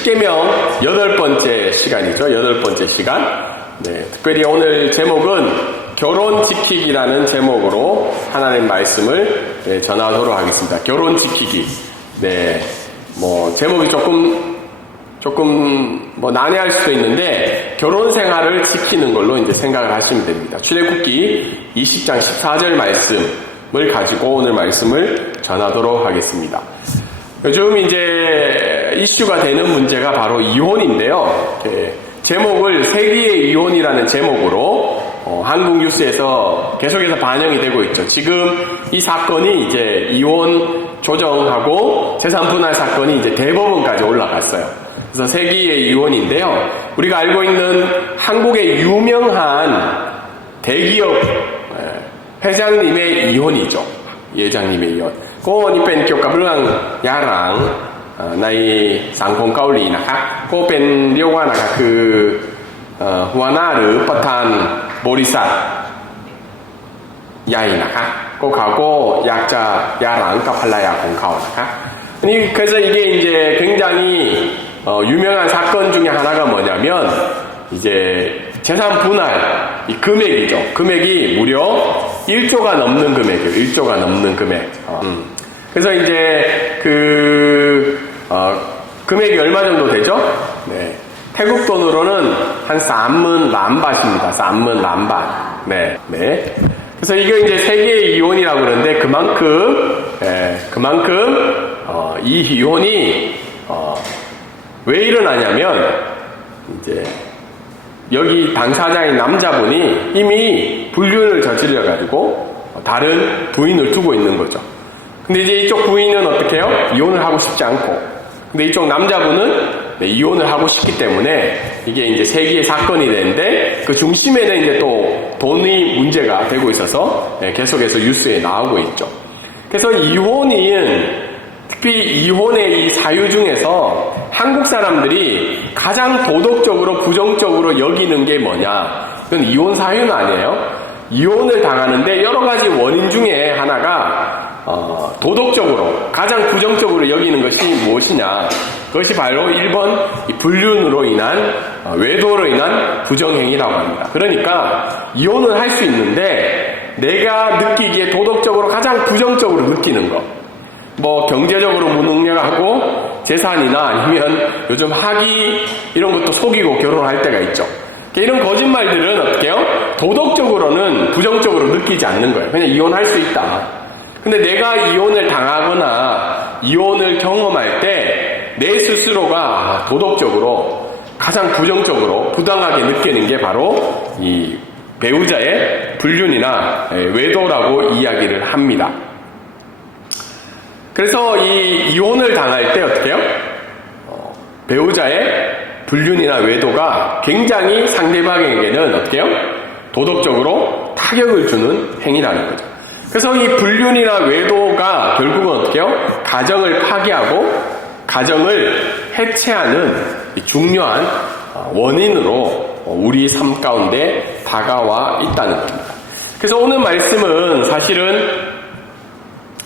십계명 8번째 시간이죠. 8번째 시간. 네, 특별히 오늘 제목은 결혼 지키기라는 제목으로 하나님 말씀을 전하도록 하겠습니다. 결혼 지키기. 네, 제목이 조금 난해할 수도 있는데 결혼 생활을 지키는 걸로 이제 생각을 하시면 됩니다. 출애굽기 20장 14절 말씀을 가지고 오늘 말씀을 전하도록 하겠습니다. 요즘 이제 이슈가 되는 문제가 바로 이혼인데요. 제목을 세기의 이혼이라는 제목으로 한국 뉴스에서 계속해서 반영이 되고 있죠. 지금 이 사건이 이제 이혼 조정하고 재산 분할 사건이 이제 대법원까지 올라갔어요. 그래서 세기의 이혼인데요. 우리가 알고 있는 한국의 유명한 대기업 회장님의 이혼이죠. 회장님의 이혼. ก็นี่เป็นเกี่ยวกับเรื่องหย่าร้างในสังคมเกาหลีนะครับก็เป็นเรียกว่านะครับคือหัวหน้าหรือประธานบริษัทใหญ่นะครับก็เขาก็อยากจะหย่าร้างกับภรรยาของเขานะครับ그래서 이게 이제 굉장히 유명한 사건 중에 하나가 뭐냐면 이제 재산 분할 이 금액이죠. 금액이 무려 1조가 넘는 금액이에요. 1조가 넘는 금액. 그래서 이제 금액이 얼마 정도 되죠? 네. 태국 돈으로는 한 30,000 람바트입니다. 30,000 람바트. 네. 네. 그래서 이게 이제 세계의 이혼이라고 그러는데 그만큼 이 이혼이 왜 일어나냐면 이제 여기 당사자인 남자분이 이미 불륜을 저질러가지고 다른 부인을 두고 있는 거죠. 근데 이제 이쪽 부인은 어떻게 해요? 이혼을 하고 싶지 않고. 근데 이쪽 남자분은 이혼을 하고 싶기 때문에 이게 이제 세기의 사건이 되는데 그 중심에는 이제 또 돈이 문제가 되고 있어서 계속해서 뉴스에 나오고 있죠. 그래서 특히 이혼의 이 사유 중에서 한국 사람들이 가장 도덕적으로 부정적으로 여기는 게 뭐냐? 그건 이혼 사유는 아니에요. 이혼을 당하는데 여러 가지 원인 중에 하나가 도덕적으로 가장 부정적으로 여기는 것이 무엇이냐? 그것이 바로 1번 불륜으로 인한 외도로 인한 부정행위라고 합니다. 그러니까 이혼을 할 수 있는데 내가 느끼기에 도덕적으로 가장 부정적으로 느끼는 것. 경제적으로 무능력하고 재산이나 아니면 요즘 학위 이런 것도 속이고 결혼할 때가 있죠. 이런 거짓말들은 어떻게 해요? 도덕적으로는 부정적으로 느끼지 않는 거예요. 그냥 이혼할 수 있다. 근데 내가 이혼을 당하거나 이혼을 경험할 때 내 스스로가 도덕적으로 가장 부정적으로 부당하게 느끼는 게 바로 이 배우자의 불륜이나 외도라고 이야기를 합니다. 그래서 이 이혼을 당할 때 어떻게 해요? 배우자의 불륜이나 외도가 굉장히 상대방에게는 어떻게 해요? 도덕적으로 타격을 주는 행위라는 거죠. 그래서 이 불륜이나 외도가 결국은 어떻게 해요? 가정을 파괴하고 가정을 해체하는 중요한 원인으로 우리 삶 가운데 다가와 있다는 겁니다. 그래서 오늘 말씀은 사실은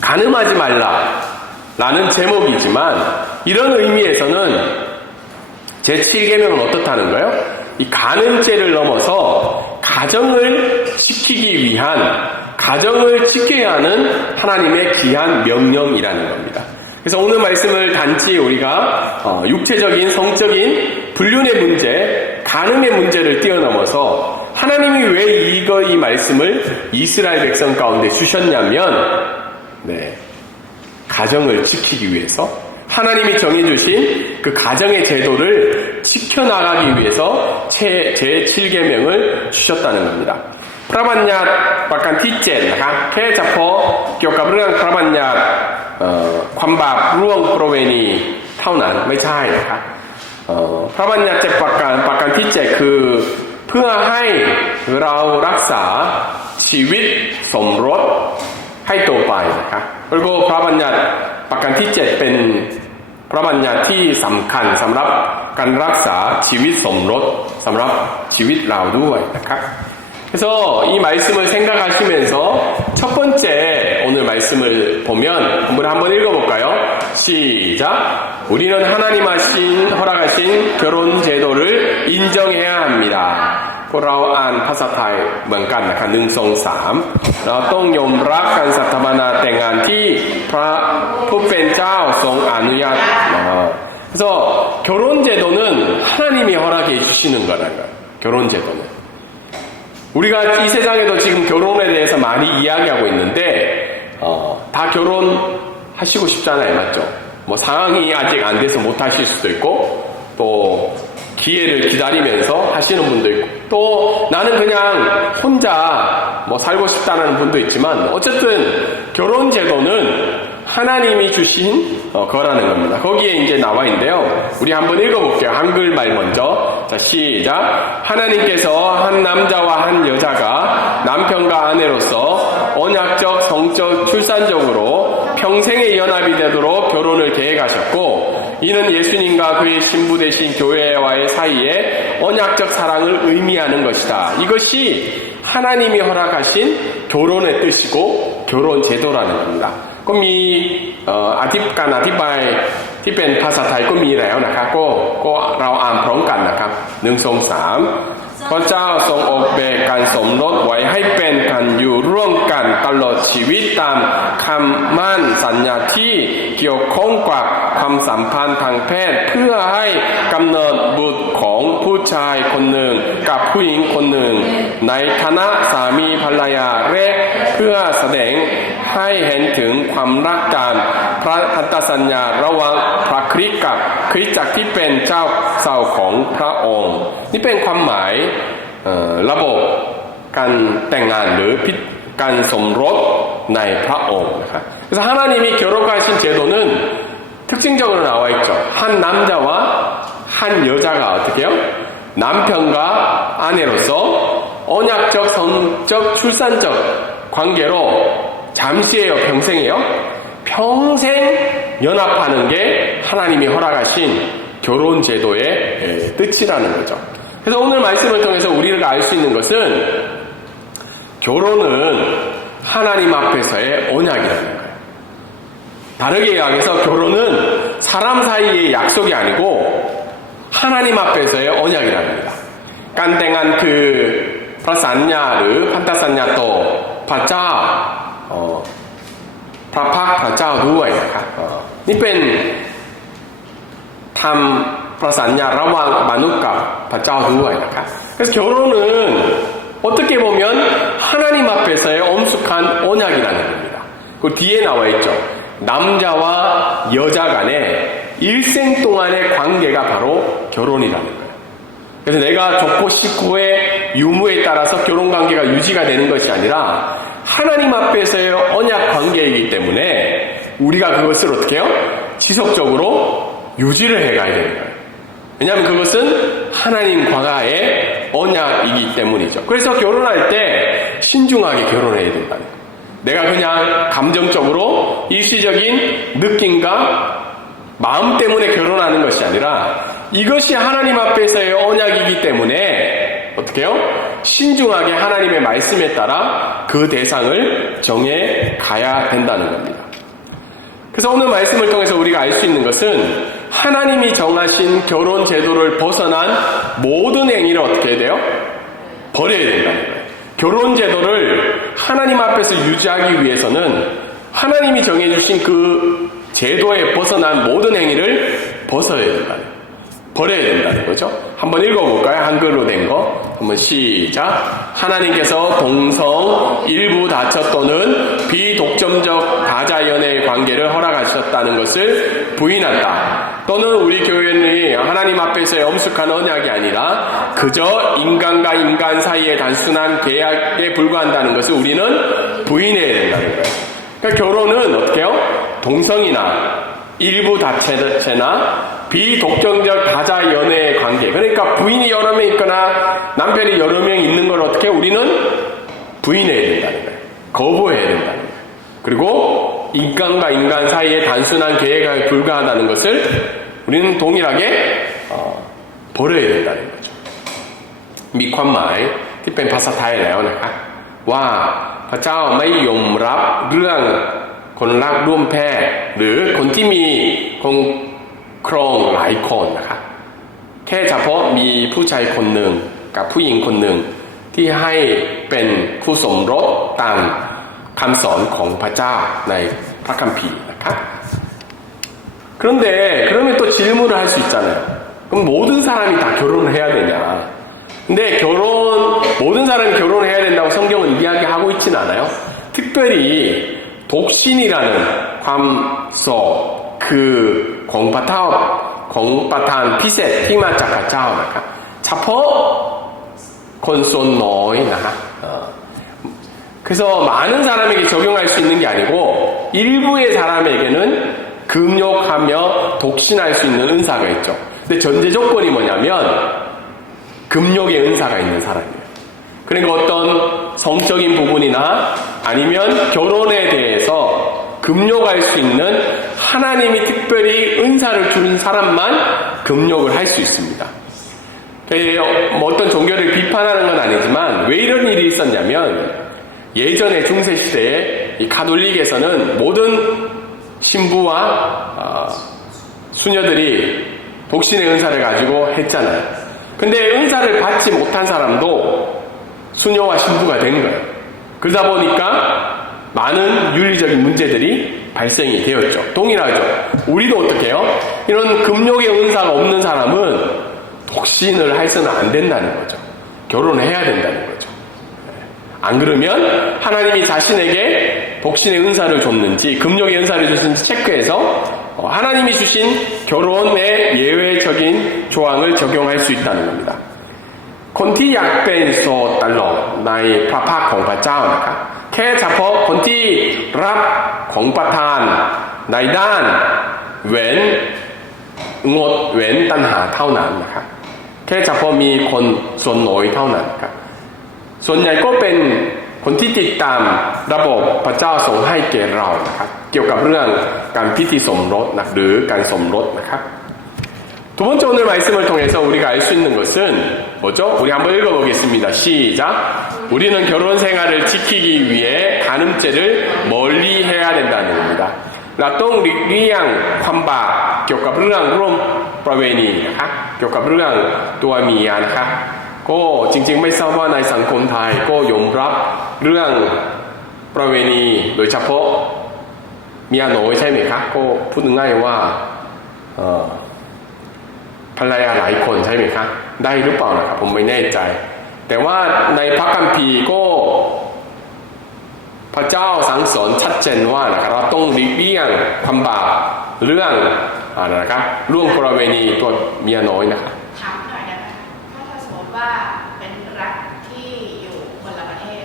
간음하지 말라라는 제목이지만 이런 의미에서는 제7계명은 어떻다는 거예요? 이 간음죄를 넘어서 가정을 지키기 위한 가정을 지켜야 하는 하나님의 귀한 명령이라는 겁니다. 그래서 오늘 말씀을 단지 우리가 육체적인 성적인 불륜의 문제, 간음의 문제를 뛰어넘어서 하나님이 왜 이 말씀을 이스라엘 백성 가운데 주셨냐면 가정을 지키기 위해서 하나님이 정해주신 그 가정의 제도를 지켜나가기 위해서 제7계명을 주셨다는 겁니다. พระบัญญัติประการที่7นะครับแค่เฉพาะเกี่ยวกับเรื่องพระบัญญัติความบาปร่วงประเวณีเท่านั้นไม่ใช่นะครับพระบัญญัติ7ประการที่7คือเพื่อให้เรารักษาชีวิตสมรสให้ต่อไปนะครับแล้วก็พระบัญญัติประการที่7เป็นพระบัญญัติที่สำคัญสำหรับการรักษาชีวิตสมรสสำหรับชีวิตเราด้วยนะครับ 그래서 이 말씀을 생각하시면서 첫 번째 오늘 말씀을 보면 한번 읽어볼까요? 시작. 우리는 하나님 허락하신 결혼 제도를 인정해야 합니다. พวกเราอ่านภาษาไทยเหมือนกันนะครับ1 2 3เราต้องยอมรับการสถาปนาแต่งงานที่พระผู้เป็นเจ้าทรงอนุญาต 그래서 결혼 제도는 하나님이 허락해 주시는 거라는 거예요. 결혼 제도는. 우리가 이 세상에도 지금 결혼에 대해서 많이 이야기하고 있는데 다 결혼하시고 싶잖아요. 맞죠? 뭐 상황이 아직 안 돼서 못 하실 수도 있고 또 기회를 기다리면서 하시는 분도 있고 또 나는 그냥 혼자 뭐 살고 싶다는 분도 있지만 어쨌든 결혼 제도는 하나님이 주신 거라는 겁니다. 거기에 이제 나와 있는데요. 우리 한번 읽어볼게요. 한글말 먼저. 자, 시작. 하나님께서 한 남자와 한 여자가 남편과 아내로서 언약적, 성적, 출산적으로 평생의 연합이 되도록 결혼을 계획하셨고 이는 예수님과 그의 신부 되신 교회와의 사이에 언약적 사랑을 의미하는 것이다. 이것이 하나님이 허락하신 결혼의 뜻이고 결혼 제도라는 겁니다. ก็มีการอธิบายที่เป็นภาษาไทยก็มีแล้วนะครับก็เราอ่านพร้อมกันนะครับ1 2 3พระเจ้าทรงออกแบบการสมรสไว้ให้เป็นการอยู่ร่วมกันตลอดชีวิตตามคำมั่นสัญญาที่เกี่ยวข้องกับความสัมพันธ์ทางเพศเพื่อให้กำเนิดบุตรของผู้ชายคนหนึ่งกับผู้หญิงคนหนึ่งในฐานะสามีภรรยาและเพื่อแสดงให้เห็นถึงความรักกันพระพันธสัญญาระหว่างพระคริสต์กับคริสตจักรที่เป็นเจ้าเสาของพระองค์นี่เป็นความหมายระบบการแต่งงานหรือการสมรสในพระองค์นะครับ 그래서 하나님이 결혼하신 제도는 특징적으로 나와 있죠. 한 남자와 한 여자가 어떻게 해요? 남편과 아내로서 언약적, 성적, 출산적 관계로 잠시예요, 평생이에요? 평생 연합하는 게 하나님이 허락하신 결혼 제도의 뜻이라는 거죠. 그래서 오늘 말씀을 통해서 우리가 알 수 있는 것은 결혼은 하나님 앞에서의 언약이라는 거예요. 다르게 이야기해서 결혼은 사람 사이의 약속이 아니고 하나님 앞에서의 언약이라는 겁니다. 깐땡한 그 프라산야르 판타산야 또 파짜 พระพักพระเจ้าด้วยนะครับนี่เป็นทำประสานงานระหว่างมนุษย์กับพระเจ้าด้วยนะครับ 그래서 결혼은 어떻게 보면 하나님 앞에서의 엄숙한 언약이라는 겁니다. 그 뒤에 나와 있죠. 남자와 여자 간의 일생 동안의 관계가 바로 결혼이라는 거예요. 그래서 내가 좋고 싶고의 유무에 따라서 결혼 관계가 유지가 되는 것이 아니라 하나님 앞에서의 언약 관계이기 때문에 우리가 그것을 어떻게 해요? 지속적으로 유지를 해가야 되는 거예요. 왜냐하면 그것은 하나님과의 언약이기 때문이죠. 그래서 결혼할 때 신중하게 결혼해야 된다는 거예요. 내가 그냥 감정적으로 일시적인 느낌과 마음 때문에 결혼하는 것이 아니라 이것이 하나님 앞에서의 언약이기 때문에 어떻게 해요? 신중하게 하나님의 말씀에 따라 그 대상을 정해 가야 된다는 겁니다. 그래서 오늘 말씀을 통해서 우리가 알 수 있는 것은 하나님이 정하신 결혼 제도를 벗어난 모든 행위를 어떻게 해야 돼요? 버려야 된다는 거예요. 결혼 제도를 하나님 앞에서 유지하기 위해서는 하나님이 정해주신 그 제도에 벗어난 모든 행위를 벗어야 된다는 거예요. 버려야 된다는 거죠. 한번 읽어볼까요? 한글로 된 거. 한번 시작. 하나님께서 동성, 일부 다처 또는 비독점적 다자연의 관계를 허락하셨다는 것을 부인한다. 또는 우리 교회는 하나님 앞에서의 엄숙한 언약이 아니라 그저 인간과 인간 사이의 단순한 계약에 불과한다는 것을 우리는 부인해야 된다는 거예요. 그러니까 결혼은 어떻게 해요? 동성이나 일부 다체나 비독점적 다자 연애의 관계. 그러니까 부인이 여러 명 있거나 남편이 여러 명 있는 걸 어떻게 우리는 부인해야 된다는 거예요. 거부해야 된다는 거예요. 그리고 인간과 인간 사이의 단순한 계획에 불과하다는 것을 우리는 동일하게 버려야 된다는 거죠. มีความหมายที่เป็นภาษาไทยแล้วนะครับว่าพระเจ้าไม่ยอมรับเรื่องค คนรักร่วมเพศหรือคนที่มีครองหลายคนนะครับแค่เฉพาะมีผู้ชายคนหนึ่งกับผู้หญิงคนหนึ่งที่ให้เป็นคู่สมรสตามคำสอนของพระเจ้าในพระคัมภีร์นะครับ그런데 그러면 또 질문을 할 수 있잖아요. 그럼 모든 사람이 다 결혼을 해야 되냐? 근데 모든 사람이 결혼을 해야 된다고 성경은 이야기하고 있진 않아요. 특별히 독신이라는 감소 그 공바탄 피셋 티마자 가짜오나가 차포 건손 노이나 그래서 많은 사람에게 적용할 수 있는 게 아니고 일부의 사람에게는 금욕하며 독신할 수 있는 은사가 있죠. 근데 전제 조건이 뭐냐면 금욕의 은사가 있는 사람이에요. 그러니까 어떤 성적인 부분이나 아니면 결혼에 대해서 금욕할 수 있는 하나님이 특별히 은사를 준 사람만 금욕을 할 수 있습니다. 뭐 어떤 종교를 비판하는 건 아니지만 왜 이런 일이 있었냐면 예전에 중세시대에 이 가톨릭에서는 모든 신부와 수녀들이 독신의 은사를 가지고 했잖아요. 근데 은사를 받지 못한 사람도 수녀와 신부가 된 거예요. 그러다 보니까 많은 윤리적인 문제들이 발생이 되었죠. 동일하죠. 우리도 어떻게 해요? 이런 금욕의 은사가 없는 사람은 독신을 해서는 안 된다는 거죠. 결혼을 해야 된다는 거죠. 안 그러면 하나님이 자신에게 독신의 은사를 줬는지 금욕의 은사를 줬는지 체크해서 하나님이 주신 결혼의 예외적인 조항을 적용할 수 있다는 겁니다. คนที่อยากเป็นโสดตลอดในพระภาคของพระเจ้านะครับแค่เฉพาะคนที่รับของประทานในด้านงดเว้นตัณหาเท่านั้นนะครับแค่เฉพาะมีคนส่วนน้อยเท่านั้นครับส่วนใหญ่ก็เป็นคนที่ติดตามระบบพระเจ้าทรงให้แก่เรานะครับเกี่ยวกับเรื่องการพิธีสมรสหรือการสมรสนะครับ두 번째 오늘 말씀을 통해서 우리가 알 수 있는 것은 뭐죠? 우리 한번 읽어보겠습니다. 시작. 우리는 결혼 생활을 지키기 위해 간음죄를 멀리 해야 된다는 겁니다. เราต้องหลีกเลี่ยงความบาปเกี่ยวกับเรื่องร่วมประเวณีนะครับเกี่ยวกับเรื่องตัวเมียนะครับก็จริงๆไม่ทราบว่าในสังคมไทยก็ยอมรับเรื่องประเวณีโดยเฉพาะเมียน้อยใช่ไหมครับก็พูดง่ายๆว่าภรรยาหลายคนใช่ไหมครับได้หรือเปล่านะครับผมไม่แน่ใจแต่ว่าในพระคัมภีร์ก็พระเจ้าสั่งสอนชัดเจนว่านะครับเราต้องหลีกเลี่ยงความบาปเรื่องอะไรนะครับล่วงประเวณีตัวเมียน้อยนะครับถามหน่อยนะคะถ้าสมมติว่าเป็นรัฐที่อยู่คนละประเทศ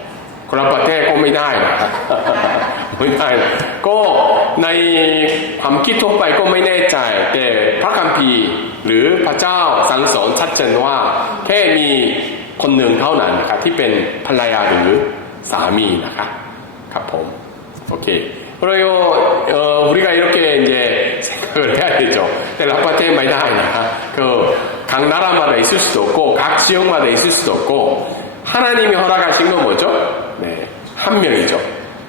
คนละประเทศก็ไม่ได้นะครับไม่ได้ก็ในความคิดทั่วไปก็ไม่แน่ใจแต่พระคัมภีร์หรือพระเจ้าสั่งสอนชัดเจนว่าแค่มีคนหนึ่งเท่านั้นนะครับที่เป็นภรรยาหรือสามีนะครับครับผมโอเค그래요 우리가 이렇게 이제 생각을 해야 되죠. 텔레파티ไม่ได้นะครับ각 나라마다 있을 수도 없고 각 지역마다 있을 수도 없고 하나님이 허락하신 건 뭐죠? 네, 한 명이죠.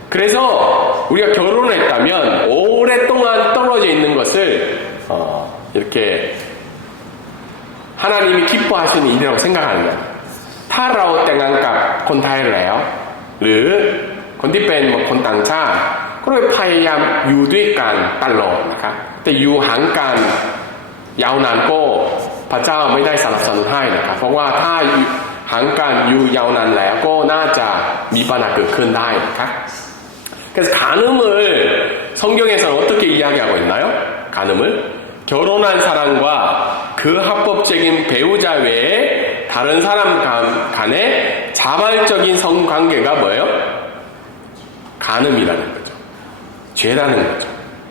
그래서 우리가 결혼을 했다면 오랫동안 떨어져 있는 것을 이렇게 하나님이 기뻐하시는 일이라고 생각하는 거예요. ถ้าเราแต่งงานกับคนไทยแล้วหรือคนที่เป็นคนต่างชาติก็เลยพยายามอยู่ด้วยกันตลอดนะครับแต่อยู่ห่างกันยาวนานก็พระเจ้าไม่ได้สนับสนุนให้นะครับเพราะว่าถ้าห่างกันอยู่ยาวนานแล้วก็น่าจะมีปัญหาเกิดขึ้นได้นะครับ 그래서 간음을 성경에서는 어떻게 이야기하고 있나요? 간음을 결혼한 사람과 그 합법적인 배우자 외에 다른 사람 간의 자발적인 성관계가 뭐예요? 간음이라는 거죠. 죄라는 거죠.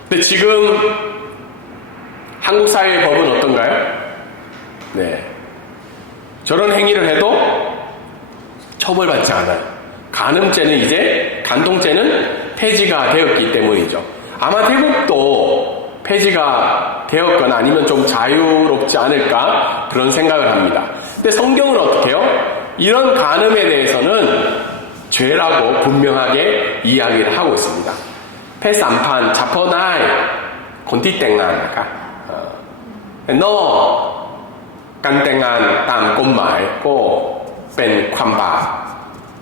근데 지금 한국 사회의 법은 어떤가요? 네. 저런 행위를 해도 처벌받지 않아요. 간음죄는 이제 간통죄는 폐지가 되었기 때문이죠. 아마 태국도 폐지가 되었거나 아니면 좀 자유롭지 않을까 그런 생각을 합니다. 근데 성경은 어떻게 해요? 이런 간음에 대해서는 죄라고 분명하게 이야기를 하고 있습니다. เพศสัมพันธ์เฉพาะได้คนที่แต่งงานนะคะนอกการแต่งงานตามกฎหมายก็เป็นความบาป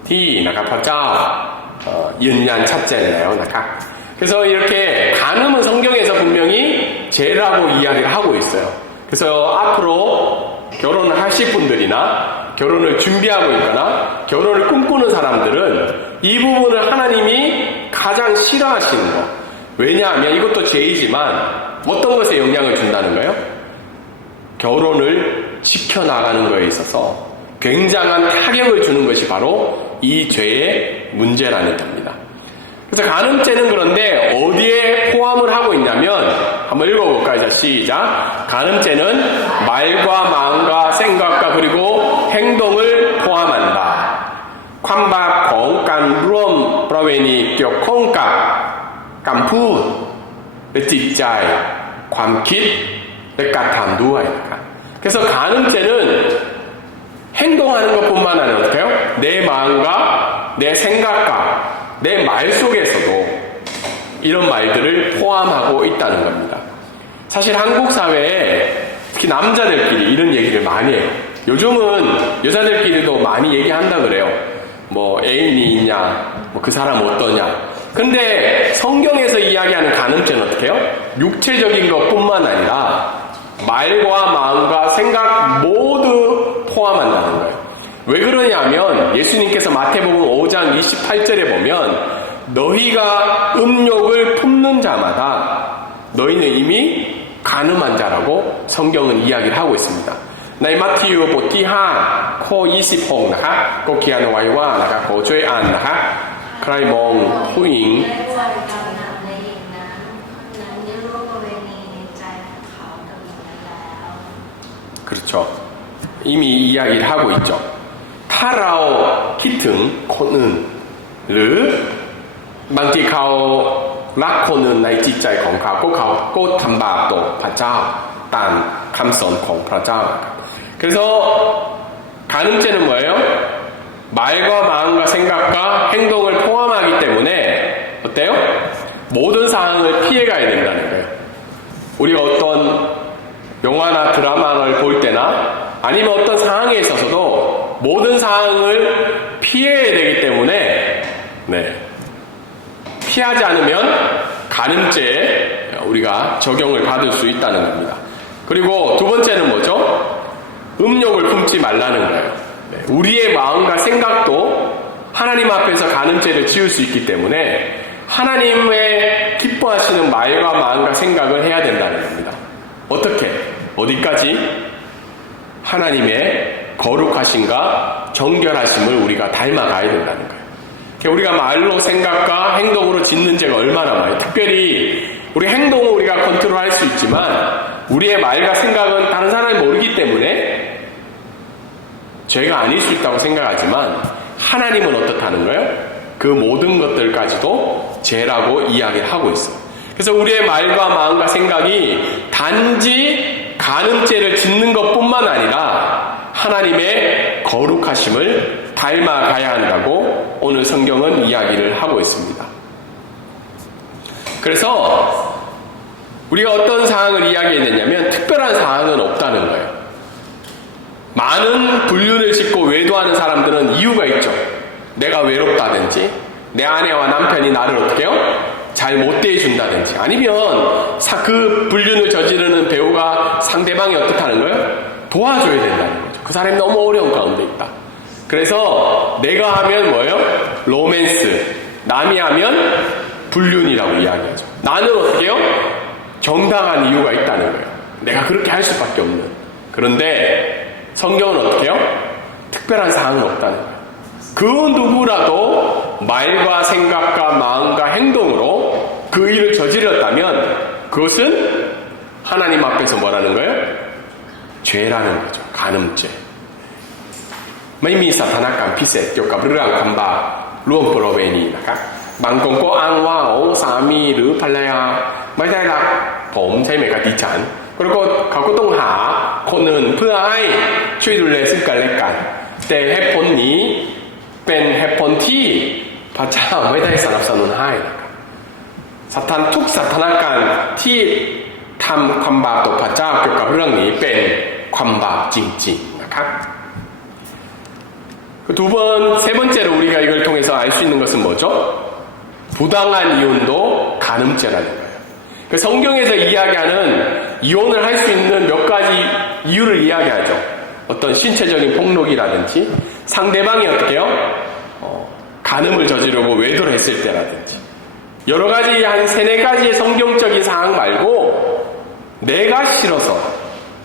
ที่นะครับพระเจ้ายืนยันชัดเจนแล้วนะคะ그래서 이렇게 간음은 성경에서 분명히 죄라고 이야기를 하고 있어요. 그래서 앞으로 결혼을 하실 분들이나 결혼을 준비하고 있거나 결혼을 꿈꾸는 사람들은 이 부분을 하나님이 가장 싫어하시는 거. 왜냐하면 이것도 죄이지만 어떤 것에 영향을 준다는 거예요? 결혼을 지켜나가는 거에 있어서 굉장한 타격을 주는 것이 바로 이 죄의 문제라는 겁니다. 그래서 간음죄는 그런데 어디에 포함을 하고 있냐면 한번 읽어볼까요? 자, 시작. 간음죄는 말과 마음과 생각과 그리고 행동을 포함한다. ความบาปของการร่วมประเวณีเกี่ยวข้องกับคำพูดและจิตใจความคิดและการทำด้วยนะครับ 그래서 간음죄는 행동하는 것뿐만 아니라 어떡해요? 내 마음과 내 생각과 내 말 속에서도 이런 말들을 포함하고 있다는 겁니다. 사실 한국 사회에 특히 남자들끼리 이런 얘기를 많이 해요. 요즘은 여자들끼리도 많이 얘기한다 그래요. 뭐 애인이 있냐, 뭐 그 사람 어떠냐. 근데 성경에서 이야기하는 간음죄는 어떻게 해요? 육체적인 것뿐만 아니라 말과 마음과 생각 모두 포함한다는 거예요. 왜 그러냐면 예수님께서 마태복음 5장 28절에 보면 너희가 음욕을 품는 자마다 너희는 이미 간음한 자라고 성경은 이야기를 하고 있습니다. ในมัทธิวบทที่5ข้อ26นะคะก็เขียนไว้ว่านะคะขอช่วยอ่านนะคะใครมองผู้หญิง 그렇죠. 이미 이야기를 하고 있죠. ถ้าเราคิดถึงคนอื่นหรือบางทีเขารักคนอื่นในจิตใจของเขาก็ทำบาปต่อพระเจ้าตามคำสอนของพระเจ้า 그래서 간음죄는 뭐예요? 말과 마음과 생각과 행동을 포함하기 때문에 어때요? 모든 상황을 피해가야 된다는 거예요. 우리가 어떤 영화나 드라마를 볼 때나 아니면 어떤 상황에 있어서도 모든 상황을 피해야 되기 때문에 피하지 않으면 간음죄에 우리가 적용을 받을 수 있다는 겁니다. 그리고 두 번째는 뭐죠? 음욕을 품지 말라는 거예요. 우리의 마음과 생각도 하나님 앞에서 간음죄를 지을 수 있기 때문에 하나님의 기뻐하시는 말과 마음과 생각을 해야 된다는 겁니다. 어떻게? 어디까지? 하나님의 거룩하심과 정결하심을 우리가 닮아가야 된다는 거예요. 우리가 말로 생각과 행동으로 짓는 죄가 얼마나 많아요. 특별히 우리 행동은 우리가 컨트롤할 수 있지만 우리의 말과 생각은 다른 사람이 모르기 때문에 죄가 아닐 수 있다고 생각하지만 하나님은 어떻다는 거예요? 그 모든 것들까지도 죄라고 이야기를 하고 있어요. 그래서 우리의 말과 마음과 생각이 단지 간음죄를 짓는 것뿐만 아니라 하나님의 거룩하심을 닮아가야 한다고 오늘 성경은 이야기를 하고 있습니다. 그래서 우리가 어떤 상황을 이야기했냐면 특별한 상황은 없다는 거예요. 많은 불륜을 짓고 외도하는 사람들은 이유가 있죠. 내가 외롭다든지 내 아내와 남편이 나를 어떻게 해요? 잘 못 대해준다든지 아니면 그 불륜을 저지르는 배우가 상대방이 어떻다는 거예요? 도와줘야 된다는 거죠. 그 사람이 너무 어려운 가운데 있다. 그래서 내가 하면 뭐예요? 로맨스, 남이 하면 불륜이라고 이야기하죠. 나는 어떻게 해요? 정당한 이유가 있다는 거예요. 내가 그렇게 할 수밖에 없는. 그런데 성경은 어떻게 해요? 특별한 사항은 없다는 거예요. 그 누구라도 말과 생각과 마음과 행동으로 그 일을 저질렀다면 그것은 하나님 앞에서 뭐라는 거예요? 죄라는 거죠. 간음죄. ไม่มีสถานการณ์พิเศษเกี่ยวกับเรื่องคำบาปร่วมประเวณีนะครับบางคนก็อ้างว่าโอ้สามีหรือภรรยาไม่ได้รักผมใช่ไหมครับดิฉันแล้วก็เขาก็ต้องหาคนอื่นเพื่อให้ช่วยดูแลซึ่งกันและกันแต่เหตุผลนี้เป็นเหตุผลที่พระเจ้าไม่ได้สนับสนุนให้นะครับ สถานทุกสถานการณ์ที่ทำความบาปต่อพระเจ้าเกี่ยวกับเรื่องนี้เป็นความบาปจริงๆนะครับ두 번, 세 번째로 우리가 이걸 통해서 알 수 있는 것은 뭐죠? 부당한 이혼도 간음죄라는 거예요. 그 성경에서 이야기하는 이혼을 할 수 있는 몇 가지 이유를 이야기하죠. 어떤 신체적인 폭력이라든지 상대방이 어떻게 해요? 간음을 저지르고 외도를 했을 때라든지 여러 가지 한 세네 가지의 성경적인 사항 말고 내가 싫어서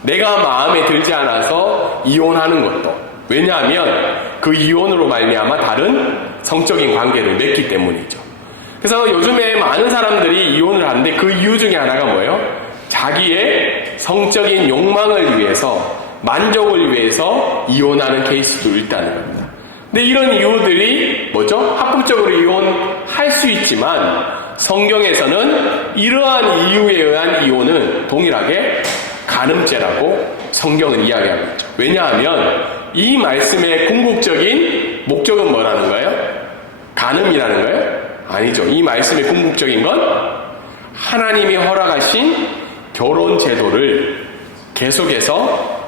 내가 마음에 들지 않아서 이혼하는 것도 왜냐하면 그 이혼으로 말미암아 다른 성적인 관계를 맺기 때문이죠. 그래서 요즘에 많은 사람들이 이혼을 하는데 그 이유 중에 하나가 뭐예요? 자기의 성적인 욕망을 위해서 만족을 위해서 이혼하는 케이스도 있다는 겁니다. 근데 이런 이유들이 뭐죠? 합법적으로 이혼할 수 있지만 성경에서는 이러한 이유에 의한 이혼은 동일하게 간음죄라고 성경은 이야기하고 있죠. 왜냐하면 이 말씀의 궁극적인 목적은 뭐라는 거예요? 간음이라는 거예요? 아니죠. 이 말씀의 궁극적인 건 하나님이 허락하신 결혼 제도를 계속해서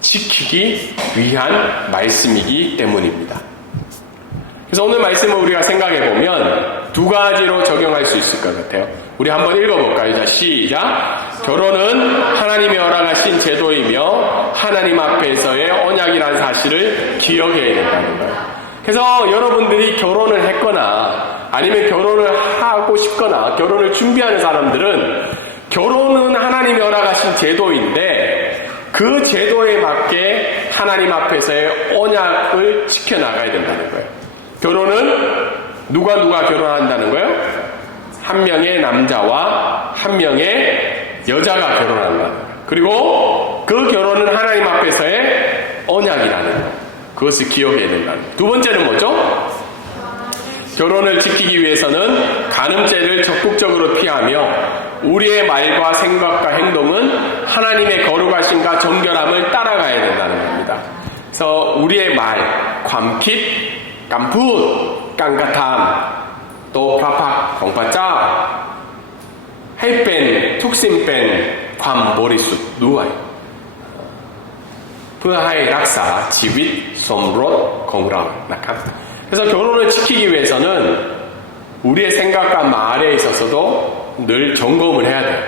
지키기 위한 말씀이기 때문입니다. 그래서 오늘 말씀을 우리가 생각해 보면 두 가지로 적용할 수 있을 것 같아요. 우리 한번 읽어볼까요? 자, 시작. 결혼은 하나님이 허락하신 제도이며 하나님 앞에서의 언약이라는 사실을 기억해야 된다는 거예요. 그래서 여러분들이 결혼을 했거나 아니면 결혼을 하고 싶거나 결혼을 준비하는 사람들은 결혼은 하나님이 허락하신 제도인데 그 제도에 맞게 하나님 앞에서의 언약을 지켜나가야 된다는 거예요. 결혼은 누가 결혼한다는 거예요? 한 명의 남자와 한 명의 여자가 결혼한다는 거예요. 그리고 그 결혼은 하나님 앞에서의 언약이라는 거예요. 그것을 기억해야 된다는 거예요. 두 번째는 뭐죠? 결혼을 지키기 위해서는 간음죄를 적극적으로 피하며 우리의 말과 생각과 행동은 하나님의 거룩하심과 정결함을 따라가야 된다는 겁니다. 그래서 우리의 말, 괌킷, 깜풋, 깡가탐, 또 파팍, 공파짜,ให้เป็น ทุกสิ่งเป็น ความบริสุทธิ์ด้วย เพื่อให้รักษาชีวิตสมรสของเรานะครับ 그래서 결혼을 지키기 위해서는 우리의 생각과 말에 있어서도 늘 점검을 해야 돼요.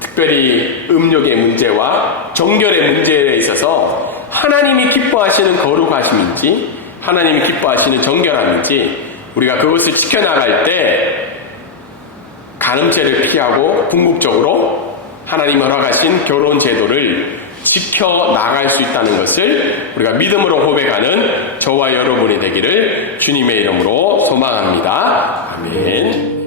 특별히 음욕의 문제와 정결의 문제에 있어서 하나님이 기뻐하시는 거룩하심인지 하나님이 기뻐하시는 정결함인지 우리가 그것을 지켜나갈 때 간음죄를 피하고 궁극적으로 하나님 허락하신 결혼 제도를 지켜나갈 수 있다는 것을 우리가 믿음으로 고백하는 저와 여러분이 되기를 주님의 이름으로 소망합니다. 아멘.